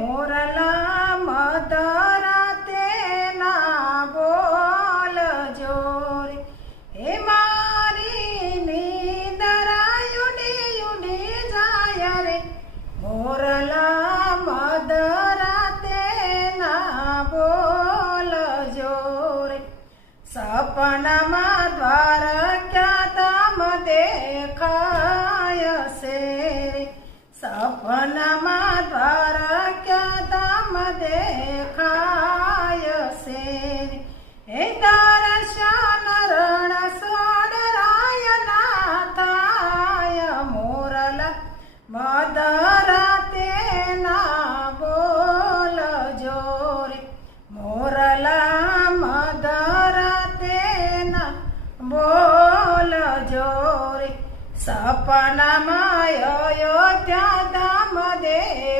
મોરલા મધરાતે ના બોલજો રે હે મારી નિંદરા ઉડી ઉડી જાય રે મોરલા મધરાતે ના બોલજો રે સપનામાં દ્વારકા તમ દેખાય છે રે સપનામાં દ્વારકા તમ દેખાય છે રે હે દર્શન રણ સોડરાય ના થાય મોરલા મધરાતે ના બોલજો રે મોરલા મધરાતે ના બોલજો રે સપનામાં